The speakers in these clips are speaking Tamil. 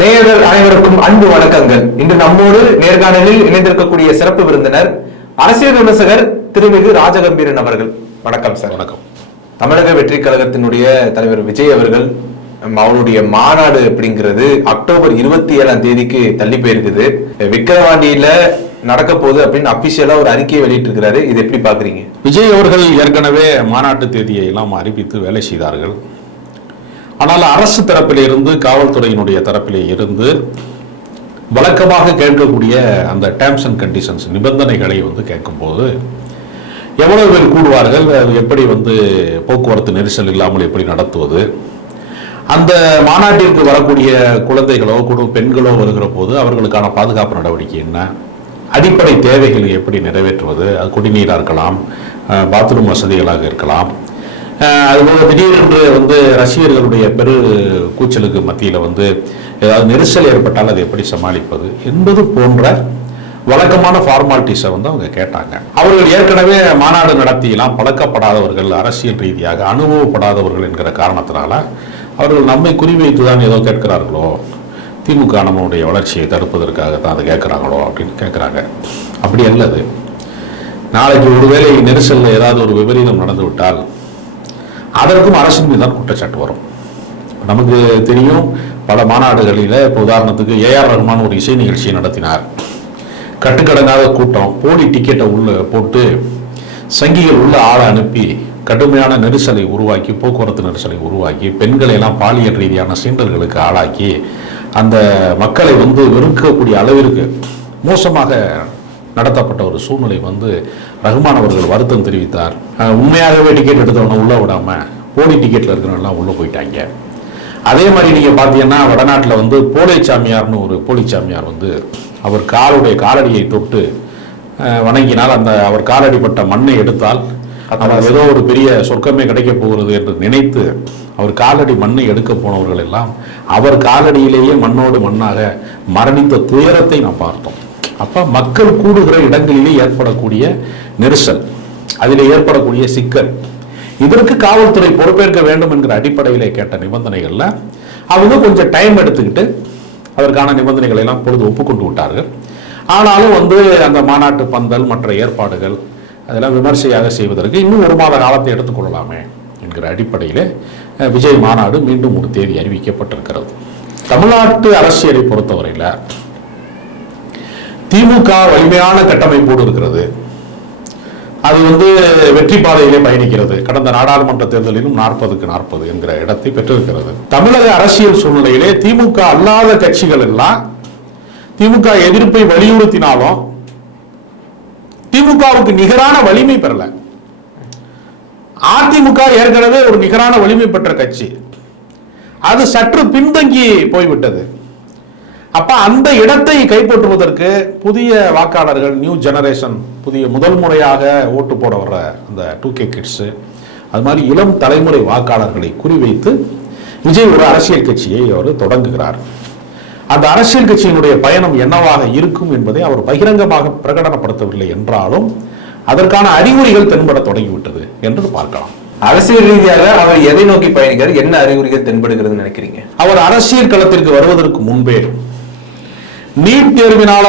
நேயர்கள் அனைவருக்கும் அன்பு வணக்கங்கள். இன்று நம்மோடு நேர்காணலில் இணைந்திருக்கக்கூடிய சிறப்பு விருந்தினர் அரசியல் விமர்சகர் திருமிகு ராஜகம்பீரன் அவர்கள். வணக்கம் சார். வணக்கம். தமிழக வெற்றி கழகத்தினுடைய தலைவர் விஜய் அவர்கள் அவருடைய மாநாடு அப்படிங்கிறது அக்டோபர் 27 தள்ளி போயிருக்குது. விக்கிரவாண்டியில நடக்க போகுது அப்படின்னு அபிஷியலா ஒரு அறிக்கையை வெளியிட்டு இருக்கிறாரு. இது எப்படி பாக்குறீங்க? விஜய் அவர்கள் ஏற்கனவே மாநாட்டு தேதியை எல்லாம் அறிவித்து வேலை செய்தார்கள். ஆனால் அரசு தரப்பிலே இருந்து காவல்துறையினுடைய தரப்பிலே இருந்து வழக்கமாக கேட்கக்கூடிய அந்த டேர்ம்ஸ் அண்ட் கண்டிஷன்ஸ் நிபந்தனைகளை கேட்கும்போது எவ்வளவு பேர் கூடுவார்கள், எப்படி போக்குவரத்து நெரிசல் இல்லாமல் எப்படி நடத்துவது, அந்த மாநாட்டிற்கு வரக்கூடிய குழந்தைகளோ பெண்களோ வருகிற போது அவர்களுக்கான பாதுகாப்பு நடவடிக்கை என்ன, அடிப்படை தேவைகளை எப்படி நிறைவேற்றுவது, அது குடிநீராக இருக்கலாம், பாத்ரூம் வசதிகளாக இருக்கலாம், அதுபோல திடீரென்று ரசிகர்களுடைய பெரு கூச்சலுக்கு மத்தியில் ஏதாவது நெரிசல் ஏற்பட்டால் அதை எப்படி சமாளிப்பது என்பது போன்ற வழக்கமான ஃபார்மாலிட்டிஸை அவங்க கேட்டாங்க. அவர்கள் ஏற்கனவே மாநாடு நடத்தியெல்லாம் பழக்கப்படாதவர்கள், அரசியல் ரீதியாக அனுபவப்படாதவர்கள் என்கிற காரணத்தினால அவர்கள் நம்மை குறிவைத்து தான் ஏதோ கேட்கிறார்களோ, திமுக நம்மளுடைய வளர்ச்சியை தடுப்பதற்காக தான் அதை கேட்குறாங்களோ அப்படின்னு கேட்குறாங்க. அப்படி அல்லது நாளைக்கு ஒருவேளை நெரிசலில் ஏதாவது ஒரு விபரீதம் நடந்துவிட்டால் அதற்கும் அரசின் மீது தான் குற்றச்சாட்டு வரும். நமக்கு தெரியும், பல மாநாடுகளில் இப்போ உதாரணத்துக்கு ஏஆர் ரஹ்மான் ஒரு இசை நிகழ்ச்சியை நடத்தினார். கட்டுக்கடங்காத கூட்டம், போலி டிக்கெட்டை உள்ள போட்டு சங்கிகள் உள்ள ஆளை அனுப்பி கடுமையான நெரிசலை உருவாக்கி, போக்குவரத்து நெரிசலை உருவாக்கி, பெண்களை எல்லாம் பாலியல் ரீதியான சீண்டல்களுக்கு ஆளாக்கி அந்த மக்களை வெறுக்கக்கூடிய அளவிற்கு மோசமாக நடத்தப்பட்ட ஒரு சூழ்நிலை ரஹ்மான் அவர்கள் வருத்தம் தெரிவித்தார். உண்மையாகவே டிக்கெட் எடுத்தவனை உள்ள விடாம போலி டிக்கெட்ல இருக்கிறவங்கலாம் உள்ள போயிட்டாங்க. அதே மாதிரி நீங்க பாத்தீங்கன்னா வடநாட்டில் போலிச்சாமியார்னு ஒரு போலிச்சாமியார் அவர் காலடியை தொட்டு வணங்கினால் அந்த அவர் காலடிப்பட்ட மண்ணை எடுத்தால் அவர் ஏதோ ஒரு பெரிய சொர்க்கமே கிடைக்க போகிறது என்று நினைத்து அவர் காலடி மண்ணை எடுக்க போனவர்கள் எல்லாம் அவர் காலடியிலேயே மண்ணோடு மண்ணாக மரணித்த துயரத்தை நாம் பார்த்தோம். அப்ப மக்கள் கூடுகிற இடங்களிலே ஏற்படக்கூடிய நெரிசல், அதில் ஏற்படக்கூடிய சிக்கல், இதற்கு காவல்துறை பொறுப்பேற்க வேண்டும் என்கிற அடிப்படையிலே கேட்ட நிபந்தனைகள்ல அவங்க கொஞ்சம் டைம் எடுத்துக்கிட்டு அதற்கான நிபந்தனைகளை எல்லாம் பொழுது ஒப்புக்கொண்டு விட்டார்கள். ஆனாலும் அந்த மாநாட்டு பந்தல் மற்ற ஏற்பாடுகள் அதெல்லாம் விமர்சையாக செய்வதற்கு இன்னும் 1 மாத காலத்தை எடுத்துக்கொள்ளலாமே என்கிற அடிப்படையில் விஜய் மாநாடு மீண்டும் ஒரு தேதி அறிவிக்கப்பட்டிருக்கிறது. தமிழ்நாட்டு அரசியலை பொறுத்தவரையில் திமுக வலிமையான கட்டமைப்போடு இருக்கிறது. அது வெற்றி பாதையிலே பயணிக்கிறது. கடந்த நாடாளுமன்ற தேர்தலிலும் 40க்கு 40 என்கிற இடத்தை பெற்றிருக்கிறது. தமிழக அரசியல் சூழ்நிலையிலே திமுக அல்லாத கட்சிகள் எல்லாம் திமுக எதிர்ப்பை வலியுறுத்தினாலும் திமுகவுக்கு நிகரான வலிமை பெறல. அதிமுக ஏற்கனவே ஒரு நிகரான வலிமை பெற்ற கட்சி, அது சற்று பின்தங்கி போய்விட்டது. அப்ப அந்த இடத்தை கைப்பற்றுவதற்கு புதிய வாக்காளர்கள், நியூ ஜெனரேஷன், புதிய முதல் முறையாக ஓட்டு போட வர்ற அந்த 2K கிட்ஸ், அது மாதிரி இளம் தலைமுறை வாக்காளர்களை குறிவைத்து விஜய் ஒரு அரசியல் கட்சியை அவர் தொடங்குகிறார். அந்த அரசியல் கட்சியினுடைய பயணம் என்னவாக இருக்கும் என்பதை அவர் பகிரங்கமாக பிரகடனப்படுத்தவில்லை என்றாலும் அதற்கான அறிகுறிகள் தென்பட தொடங்கிவிட்டது என்று பார்க்கலாம். அரசியல் ரீதியாக அவர் எதை நோக்கி பயணிக்கிறார், என்ன அறிகுறிகள் தென்படுகிறது நினைக்கிறீங்க? அவர் அரசியல் களத்திற்கு வருவதற்கு முன்பே நீட் தேர்வினால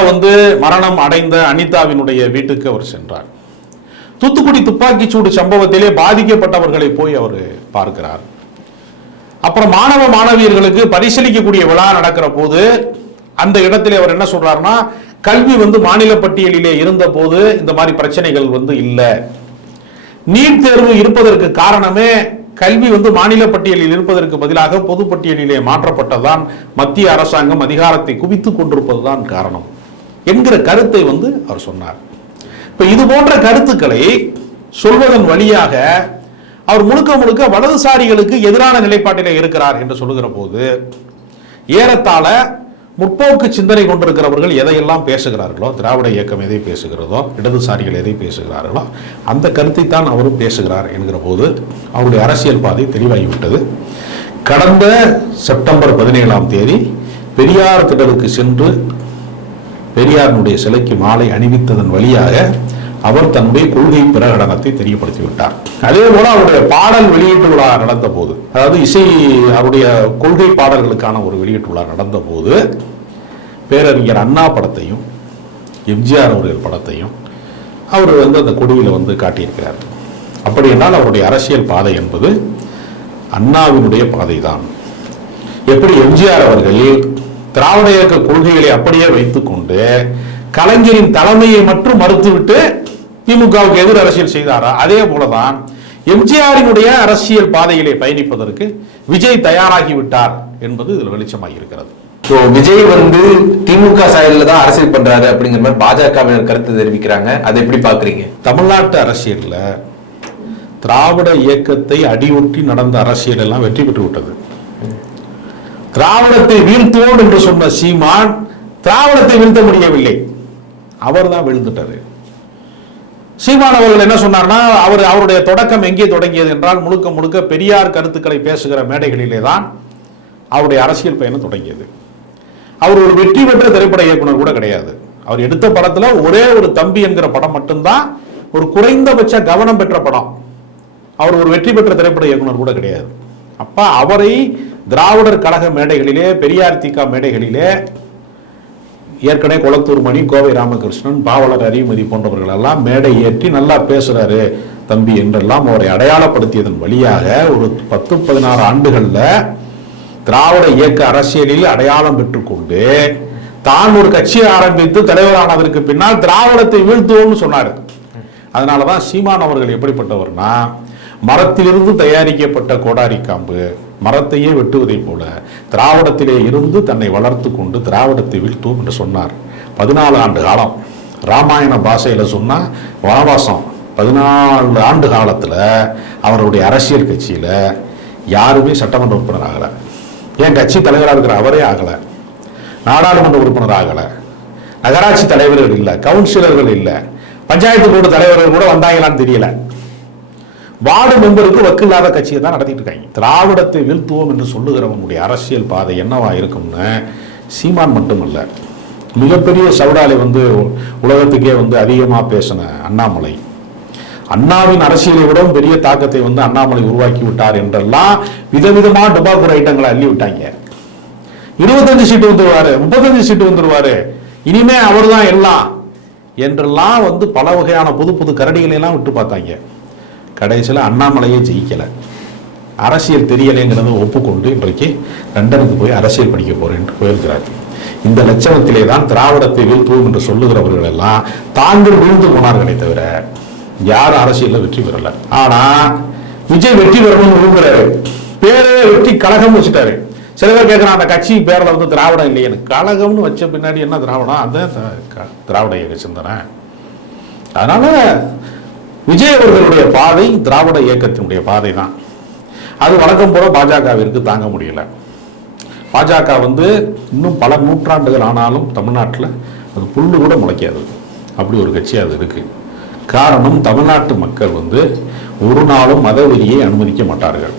மரணம் அடைந்த அனிதாவினுடைய வீட்டுக்கு அவர் சென்றார். தூத்துக்குடி துப்பாக்கிச்சூடு சம்பவத்திலே பாதிக்கப்பட்டவர்களை போய் அவர் பார்க்கிறார். அப்புறம் மாணவ மாணவியர்களுக்கு பரிசீலிக்கக்கூடிய விழா நடக்கிற போது அந்த இடத்திலே அவர் என்ன சொல்றாருன்னா, கல்வி மாநில பட்டியலிலே இருந்த போது இந்த மாதிரி பிரச்சனைகள் இல்லை. நீட் தேர்வு இருப்பதற்கு காரணமே கல்வி மாநில பட்டியலில் இருப்பதற்கு பதிலாக பொது பட்டியலிலே மாற்றப்பட்டதான், மத்திய அரசாங்கம் அதிகாரத்தை குவித்துக் கொண்டிருப்பதுதான் காரணம் என்கிற கருத்தை அவர் சொன்னார். இப்ப இது போன்ற கருத்துக்களை சொல்வதன் வழியாக அவர் முழுக்க வலதுசாரிகளுக்கு எதிரான நிலைப்பாட்டிலே இருக்கிறார் என்று சொல்லுகிற போது ஏறத்தாழ முற்போக்கு சிந்தனை கொண்டிருக்கிறவர்கள் எதையெல்லாம் பேசுகிறார்களோ, திராவிட இயக்கம் எதை பேசுகிறதோ, இடதுசாரிகள் எதை பேசுகிறார்களோ அந்த கருத்தை தான் அவரும் பேசுகிறார் என்கிற போது அவருடைய அரசியல் பாதை தெளிவாகிவிட்டது. கடந்த செப்டம்பர் 17 பெரியார் திடலுக்கு சென்று பெரியாருடைய சிலைக்கு மாலை அணிவித்ததன் வழியாக அவர் தன்னுடைய கொள்கை பிரகடனத்தை தெரியப்படுத்தி விட்டார். அதே போல அவருடைய பாடல் வெளியீட்டு விழா நடந்த போது, அதாவது இசை அவருடைய கொள்கை பாடல்களுக்கான ஒரு வெளியீட்டு விழா நடந்த போது பேரறிஞர் அண்ணா படத்தையும் எம்ஜிஆர் அவர்கள் படத்தையும் அவர் அந்த கொடியில காட்டியிருக்கிறார். அப்படி என்றால் அவருடைய அரசியல் பாதை என்பது அண்ணாவினுடைய பாதை தான். எப்படி எம்ஜிஆர் அவர்கள் திராவிட இயக்க கொள்கைகளை அப்படியே வைத்துக் கொண்டு கலைஞரின் தலைமையை மட்டும் மறுத்துவிட்டு திமுகவுக்கு எதிர் அரசியல் செய்தாரா, அதே போலதான் எம்ஜிஆரினுடைய அரசியல் பாதையிலே பயணிப்பதற்கு விஜய் தயாராகிவிட்டார் என்பது இதில் வெளிச்சமாக இருக்கிறது. விஜய் திமுக சாயல்ல தான் அரசியல் பண்றாரு அப்படிங்கிற மாதிரி பாஜகவினர் கருத்து தெரிவிக்கிறாங்க. அதை எப்படி பாக்குறீங்க? தமிழ்நாட்டு அரசியல்ல திராவிட இயக்கத்தை அடியொட்டி நடந்த அரசியல் எல்லாம் வெற்றி பெற்று விட்டது. திராவிடத்தை வீழ்த்துவோம் என்று சொன்ன சீமான் திராவிடத்தை வீழ்த்த முடியவில்லை, அவர் தான் வீழ்ந்துட்டாரு. சீமான் அவர்கள் என்ன சொன்னார்னா, அவருடைய தொடக்கம் எங்கே தொடங்கியது என்றால் முழுக்க முழுக்க பெரியார் கருத்துக்களை பேசுகிற மேடைகளிலே தான் அவருடைய அரசியல் பயணம் தொடங்கியது. அவர் ஒரு வெற்றி பெற்ற திரைப்பட இயக்குனர் கூட கிடையாது. அவர் எடுத்த படத்துல ஒரே ஒரு தம்பி என்கிற படம் மட்டும்தான் ஒரு குறைந்தபட்ச கவனம் பெற்ற படம். அவர் ஒரு வெற்றி பெற்ற திரைப்பட இயக்குனர் கூட கிடையாது. அப்ப அவரை திராவிடர் கழக மேடைகளிலே, பெரியார் திக மேடைகளிலே ஏற்கனவே கொளத்தூர் மணி, கோவை ராமகிருஷ்ணன், பாவலர் அறிவுமதி போன்றவர்கள் எல்லாம் மேடை ஏற்றி நல்லா பேசுறாரு தம்பி என்றெல்லாம் அவரை அடையாளப்படுத்தியதன் வழியாக ஒரு 10-16 ஆண்டுகள்ல திராவிட இயக்க அரசியலில் அடையாளம் பெற்றுக்கொண்டு தான் ஒரு கட்சியை ஆரம்பித்து தலைவரானதற்கு பின்னால் திராவிடத்தை வீழ்த்துவோம்னு சொன்னார். அதனாலதான் சீமான் அவர்கள் எப்படிப்பட்டவர்னா, மரத்திலிருந்து தயாரிக்கப்பட்ட கோடாரி காம்பு மரத்தையே வெட்டுவதை போல திராவிடத்திலே இருந்து தன்னை வளர்த்து கொண்டு திராவிடத்தை வீழ்த்துவோம் என்று சொன்னார். 14 ஆண்டு காலம், ராமாயண பாஷையில சொன்னா வனவாசம். 14 ஆண்டு காலத்துல அவருடைய அரசியல் கட்சியில யாருமே சட்டமன்ற உறுப்பினர் ஆகல. ஏன் கட்சி தலைவராக இருக்கிற அவரே ஆகல, நாடாளுமன்ற உறுப்பினர் ஆகல, நகராட்சி தலைவர்கள் இல்ல, கவுன்சிலர்கள் இல்ல, பஞ்சாயத்து போர்டு தலைவர்கள் கூட வந்தாங்களான்னு தெரியல. வார்டு மெம்பருக்கு வக்கில்லாத கட்சியை தான் நடத்திட்டு இருக்காங்க. திராவிடத்தை வீழ்த்துவோம் என்று சொல்லுகிறவங்களுடைய அரசியல் பாதை என்னவா இருக்கும்னு சீமான் மட்டுமல்ல, மிகப்பெரிய சவுடாலை உலகத்துக்கே அதிகமா பேசின அண்ணாமலை, அண்ணாவின் அரசியலை விட பெரிய தாக்கத்தை அண்ணாமலை உருவாக்கி விட்டார் என்றெல்லாம் விதவிதமா டொபாக்கோ ஐட்டங்களை அள்ளி விட்டாங்க. 25 சீட்டு வந்துருவாரு, 35 சீட்டு வந்துருவாரு, இனிமே அவர் தான் எல்லாம் என்றெல்லாம் பல வகையான புது புது கரடிகளை எல்லாம் விட்டு பார்த்தாங்க. கடைசியில் அண்ணாமலையே ஜெயிக்கல, அரசியல் தெரியலைங்கிறத ஒப்புக்கொண்டு இன்றைக்கு லண்டனுக்கு போய் அரசியல் படிக்க போறேன் என்று போயிருக்கிறார். இந்த லட்சணத்திலே தான் திராவிடத்தை வீழ்த்துவோம் என்று சொல்லுகிறவர்கள் எல்லாம் தாங்கள் வீழ்ந்து போனார்களே தவிர யாரும் அரசியல்ல வெற்றி பெறல. ஆனா விஜய் வெற்றி பெறணும்னு விரும்புறாரு, பேரே வெற்றி கழகம் வச்சுட்டாரு. சில பேர் கேட்கிறான், அந்த கட்சி பேரில் திராவிடம் இல்லையே, கழகம்னு வச்ச பின்னாடி என்ன திராவிடம்? அந்த திராவிட இயக்க சிந்தனை. அதனால விஜய் அவர்களுடைய பாதை திராவிட இயக்கத்தினுடைய பாதை தான். அது வழக்கம் போல பாஜகவிற்கு தாங்க முடியல. பாஜக இன்னும் பல நூற்றாண்டுகள் ஆனாலும் தமிழ்நாட்டில் அது புல்லு கூட முளைக்காது, அப்படி ஒரு கட்சி அது இருக்கு. காரணம், தமிழ்நாட்டு மக்கள் ஒரு நாளும் மதவெறியை அனுமதிக்க மாட்டார்கள்.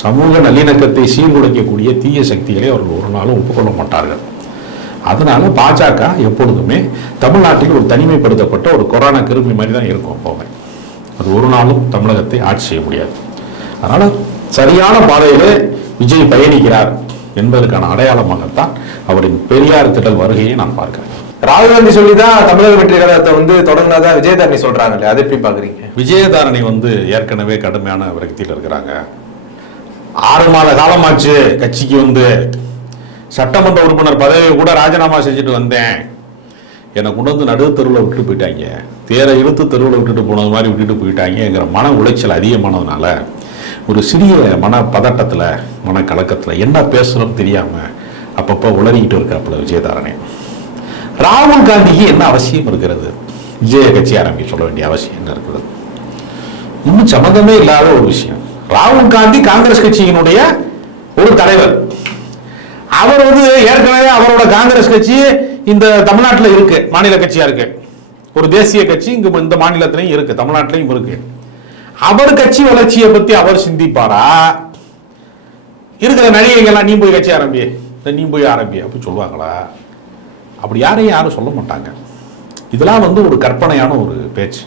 சமூக நல்லிணக்கத்தை சீர்குலைக்கக்கூடிய தீய சக்திகளை அவர்கள் ஒரு நாளும் ஒப்புக்கொள்ள மாட்டார்கள். அதனால பாஜக எப்பொழுதுமே தமிழ்நாட்டில் ஒரு தனிமைப்படுத்தப்பட்ட ஒரு கொரோனா கிருமி மாதிரி தான் இருக்கும். அப்போவே அது ஒரு நாளும் தமிழகத்தை ஆட்சி செய்ய முடியாது. அதனால சரியான பாதையிலே விஜய் பயணிக்கிறார் என்பதற்கான அடையாளமாகத்தான் அவரின் பெரியார் திடல் வருகையை நான் பார்க்கிறேன். ராகுல் காந்தி சொல்லிதான் தமிழக வெற்றி கழகத்தை தொடங்கினதான் விஜயதாரணி சொல்றாங்க. அதை எப்படி பாக்குறீங்க? விஜயதாரணி ஏற்கனவே கடுமையான விரக்தியில் இருக்கிறாங்க. 6 மாத காலமாச்சு கட்சிக்கு சட்டமன்ற உறுப்பினர் பதவியை கூட ராஜினாமா செஞ்சுட்டு வந்தேன், என்னை கொண்டு நடு தெருவில் விட்டுட்டு போயிட்டாங்க, தேரை இழுத்து தெருவில் விட்டுட்டு போனது மாதிரி விட்டுட்டு போயிட்டாங்கிற மன உளைச்சல் அதிகமானதுனால ஒரு சிறிய மன பதட்டத்தில், மன கலக்கத்தில் என்ன பேசுறோம் தெரியாம அப்பப்போ உளறிக்கிட்டு இருக்காப்புல விஜயதாரணி. ராகுல் காந்திக்கு என்ன அவசியம் இருக்கிறது? விஜய கட்சி ஆரம்பிக்க சொல்ல வேண்டிய அவசியம் என்ன இருக்கிறது? இன்னும் சம்மந்தமே இல்லாத ஒரு விஷயம். ராகுல் காந்தி காங்கிரஸ் கட்சியினுடைய ஒரு தலைவர். அவர் ஏற்கனவே அவரோட காங்கிரஸ் கட்சி இந்த தமிழ்நாட்டில் இருக்கு, மாநில கட்சியா இருக்கு, ஒரு தேசிய கட்சி இங்கு இந்த மாநிலத்திலையும் இருக்கு, தமிழ்நாட்டிலையும் இருக்கு. அவர் கட்சி வளர்ச்சியை பத்தி அவர் சிந்திப்பாரா? இருக்கிற நடிகைகள்லாம் நீ போய் கட்சி ஆரம்பி, நீ போய் ஆரம்பி அப்படி சொல்லுவாங்களா? அப்படி யாரையும் யாரும் சொல்ல மாட்டாங்க. இதெல்லாம் ஒரு கற்பனையான ஒரு பேச்சு.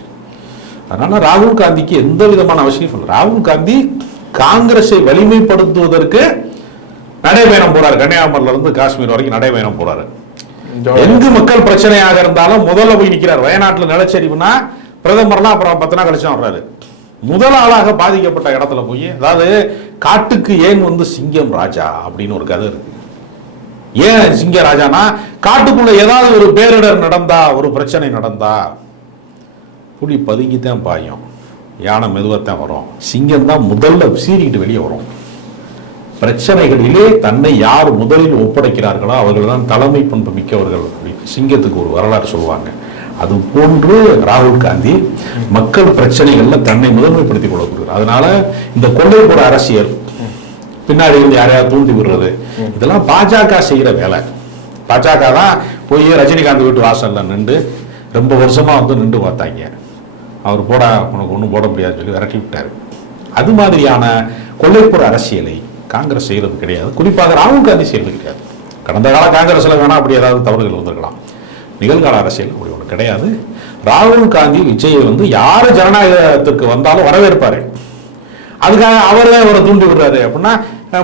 அதனால ராகுல் காந்திக்கு எந்த விதமான அவசியம் இல்லை. ராகுல் காந்தி காங்கிரஸை வலிமைப்படுத்துவதற்கு நடைபயணம் போறாரு. கன்னியாகுமரியில இருந்து காஷ்மீர் வரைக்கும் நடைபயணம் போறாரு. எங்கு மக்கள் பிரச்சனையாக இருந்தாலும் முதல்ல போய் நிற்கிறார். வயநாட்டில் நிலச்சரிவுனா பிரதமர்லாம் அப்புறம் 10 நாள் கழிச்சு வர்றாரு. முதல் ஆளாக பாதிக்கப்பட்ட இடத்துல போய், அதாவது காட்டுக்கு ஏன் சிங்கம் ராஜா அப்படின்னு ஒரு கதை இருக்கு. ஏன் சிங்க ராஜானா, காட்டுக்குள்ள ஏதாவது ஒரு பேரிடர் நடந்தா, ஒரு பிரச்சனை நடந்தா புலி பதுங்கித்தான் பாயும், யானை மெதுவாத்தான் வரும், சிங்கம் தான் முதல்ல சீறிக்கிட்டு வெளியே வரும். பிரச்சனைகளிலே தன்னை யார் முதலில் ஒப்படைக்கிறார்களோ அவர்கள் தான் தலைமை பண்பு மிக்கவர்கள். சிங்கத்துக்கு ஒரு வரலாறு சொல்லுவாங்க. அது போன்று ராகுல் காந்தி மக்கள் பிரச்சனைகள்ல தன்னை முதன்மைப்படுத்திக் கொள்ளக்கூடாது. அதனால இந்த கொள்ளைப்புற அரசியல், பின்னாடி இருந்து யாரையாவது தூண்டி விடுறது, இதெல்லாம் பாஜக செய்யற வேலை. பாஜக தான் போய் ரஜினிகாந்த் வீட்டு வாசல்ல நின்று ரொம்ப வருஷமா நின்று பார்த்தாங்க. அவர் போட உனக்கு ஒன்றும் போட முடியாதுன்னு சொல்லி விரட்டி விட்டாரு. அது மாதிரியான கொள்ளைப்புற அரசியலை காங்கிரஸ் செய்யறது கிடையாது. குறிப்பாக ராகுல் காந்தி செய்யறது கிடையாது. கடந்த கால காங்கிரஸ்ல வேணா அப்படி ஏதாவது தவறுகள் வந்திருக்கலாம். நிகழ்கால அரசியல் அப்படி ஒன்று கிடையாது. ராகுல் காந்தி விஜய் யாரு ஜனநாயகத்திற்கு வந்தாலும் வரவேற்பாரு. அதுக்காக அவரே அவரை தூண்டி விடுறாரு அப்படின்னா,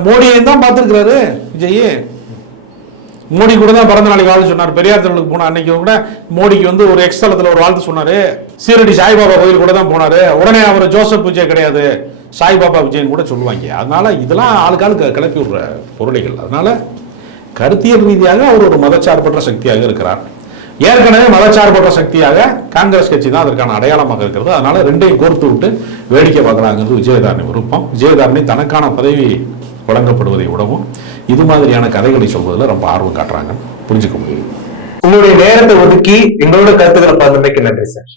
மோடியை தான் பார்த்துருக்கிறாரு விஜய். மோடி கூட தான் பிறந்த நாளைக்கு வாழ்த்து சொன்னார். பெரியார் திடலுக்கு போன அன்னைக்கு கூட மோடிக்கு ஒரு எக்ஸ்தலத்துல ஒரு வாழ்த்து சொன்னாரு. சீரடி சாய்பாபா கோயில் கூட தான் போனாரு. உடனே அவர் ஜோசப் விஜய் கிடையாது, சாய்பாபா விஜயன் கூட சொல்லுவாங்க. அதனால இதெல்லாம் ஆளுக்காளுக்கு கிளப்பி விடுற பொருளைகள். அதனால கருத்தியல் ரீதியாக அவர் ஒரு மதச்சார்பற்ற சக்தியாக இருக்கிறார். ஏற்கனவே மதச்சார்பற்ற சக்தியாக காங்கிரஸ் கட்சி தான் அதற்கான அடையாளமாக இருக்கிறது. அதனால ரெண்டையும் கோர்த்து விட்டு வேடிக்கை பார்க்கலாங்கிறது விஜயதாரணி விருப்பம். விஜயதாரணி தனக்கான பதவி வழங்கப்படுவதை விடவும் இது மாதிரியான கதைகளை சொல்வதில் ரொம்ப ஆர்வம் காட்டுறாங்க. புரிஞ்சுக்க முடியும். உங்களுடைய நேரத்தை ஒதுக்கி எங்களோட கருத்துக்களை பகிர்ந்தமைக்கு நன்றி சார்.